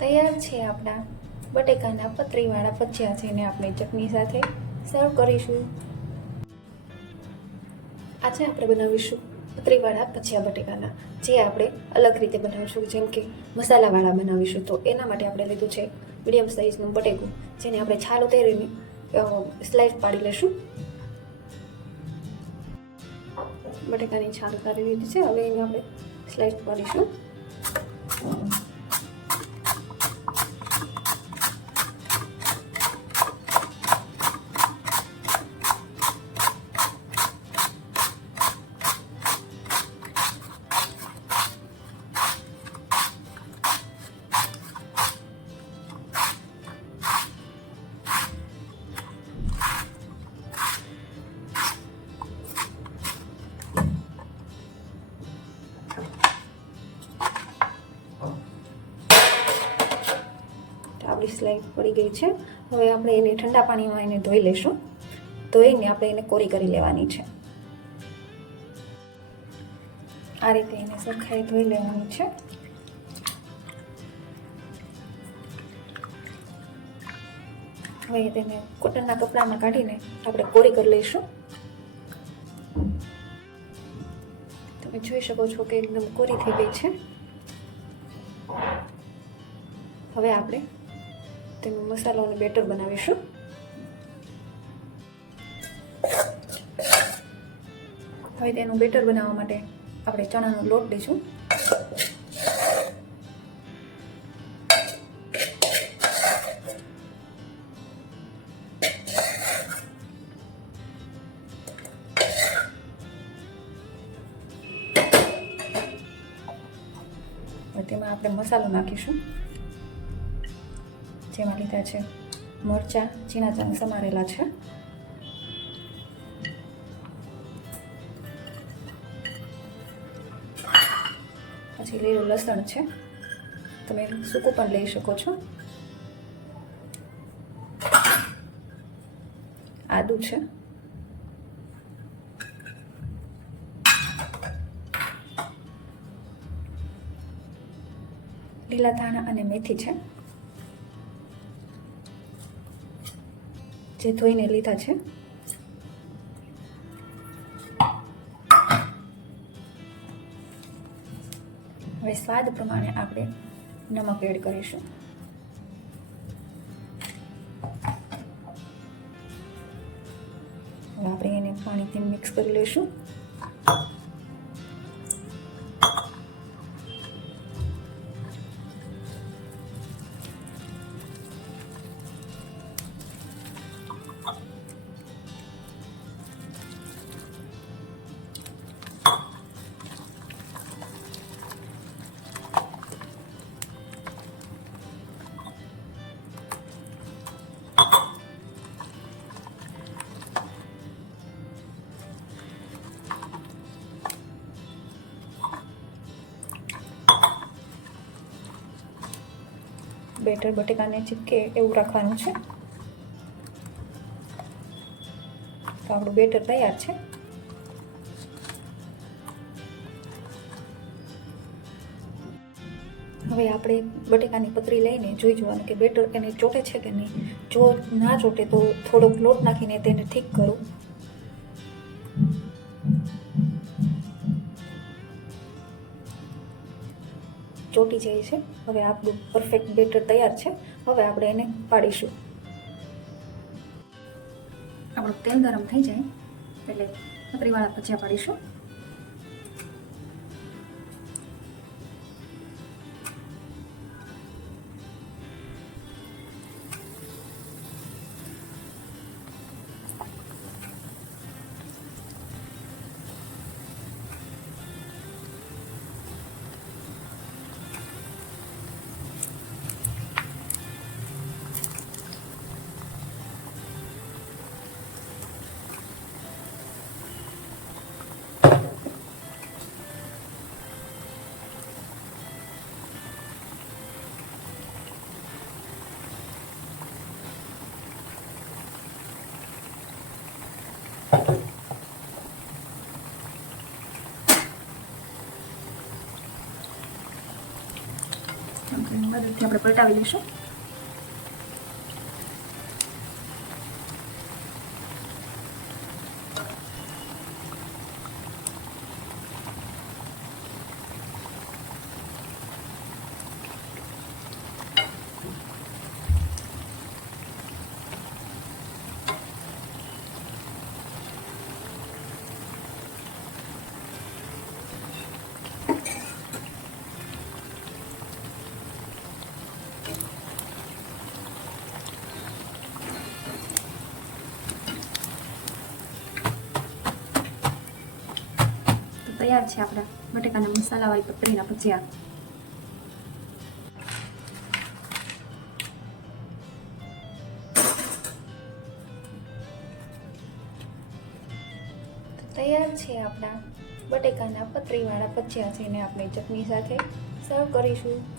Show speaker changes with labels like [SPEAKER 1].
[SPEAKER 1] તૈયાર છે આપણા. બટેકાના પતરીવાળા ભજીયા જેને આપણે ચટણી સાથે સર્વ કરીશું. આજે આપણે બનાવીશું પતરીવાળા ભજીયા બટેકાના, જે આપણે અલગ રીતે બનાવીશું. જેમ કે મસાલાવાળા બનાવીશું, તો એના માટે આપણે લીધું છે મીડિયમ સાઇઝનું બટેકું, જેને આપણે છાલ ઉતેરીને સ્લાઇસ પાડી લઈશું બટેકાની છાલ ઉતારી લીધી છે, હવે એને આપણે સ્લાઇસ પાડીશું. સ્લાઇસ પડી ગઈ છે. હવે આપણે એને ઠંડા પાણીમાં એને ધોઈ લઈશું ધોઈને આપણે એને કોરી કરી લેવાની છે. આ રીતે એને સરખાઈ ધોઈ લેવાની છે. હવે તેને કોટનના કપડામાં કાઢીને આપણે કોરી કરી લઈશું. તમે જોઈ શકો છો કે એકદમ કોરી થઈ ગઈ છે. હવે આપણે તેનો મસાલો અને બેટર બનાવીશું. હવે તેનું બેટર બનાવવા માટે આપણે ચણાનો લોટ લઈશું. તેમાં આપણે મસાલો નાખીશું. જેમાં લીધા છે મરચાં ઝીણા ઝીણા સમારેલા છે. પછી લીલું લસણ છે. તમે સૂકું પણ લઈ શકો છો. આદુ છે. લીલા ધાણા અને મેથી છે. જે ધોઈને લીધા છે. હવે સ્વાદ પ્રમાણે આપણે નમક એડ કરીશું. હવે આપણે એને પાણીથી મિક્સ કરી લઈશું. બેટર બટેકાને ચીપકે એવું રાખવાનું છે. તો આપણું બેટર તૈયાર છે. હવે આપણે બટેકાની પતરી લઈને જોઈ જોવાનું કે બેટર એને ચોટે છે કે નહીં. જો ના ચોટે તો થોડોક લોટ નાખીને તેને ઠીક કરું. ચોટી જાય છે. હવે આપણું પરફેક્ટ બેટર તૈયાર છે. હવે આપણે એને પાડીશું. આપણું તેલ ગરમ થઈ જાય. એટલે પતરીવાળા ભજીયા પાડીશું. entonces vamos તૈયાર છે આપણા. બટેકાના મસાલાવાળી પતરીના ભજીયા. તૈયાર છે આપણા બટેકાના પતરીવાળા ભજીયા જેને આપણે ચટણી સાથે સર્વ કરીશું.